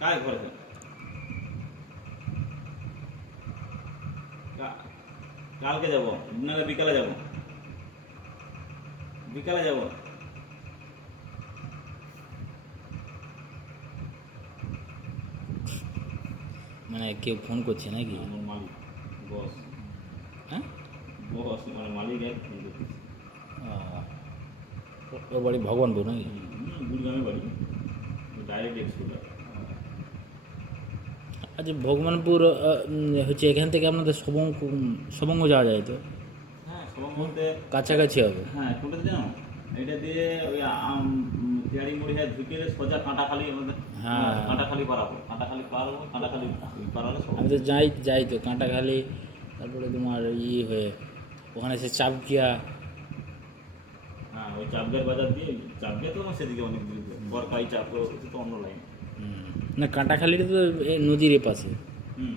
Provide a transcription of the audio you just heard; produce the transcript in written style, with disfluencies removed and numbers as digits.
কার ঘরে? কালকে যাব, নাহলে বিকালে যাব। বিকালে যাব। মানে কেউ ফোন করছে নাকি? আমার মালিক, বস। হ্যাঁ, বস মানে মালিক এক ফোন করতেছে। ওর বাড়ি ভগবানপুর নাকি? গুরগামে বাড়ি, ডাইরেক্ট এক্সপোর্টার। আচ্ছা, ভগবানপুর হচ্ছে এখান থেকে আপনাদের সবঙ্গ যাওয়া যায় তো? হ্যাঁ, সবং বলতে কাছাকাছি হবে। হ্যাঁ, কোনটা জানো? এটা দিয়ে ওই পেয়ারি মুড়ি হয়ে ঢুকে সোজা কাঁটাখালি আমাদের। হ্যাঁ। কাঁটাখালি পারাবো, কাঁটাখালি পারাবো, কাঁটাখালি পারালে সব। আমি তো যাই তো কাঁটাখালি, তারপরে তোমার হয়ে ওখানে সে চাপকিয়া। হ্যাঁ, ওই চাপগার বাজার দিয়ে, চাপগা তো সেদিকে অনেক দূর, বরকাই চাপ তো অন্য লাইন। না, কাঁটাখালিটা তো নদীর এ পাশে। হুম।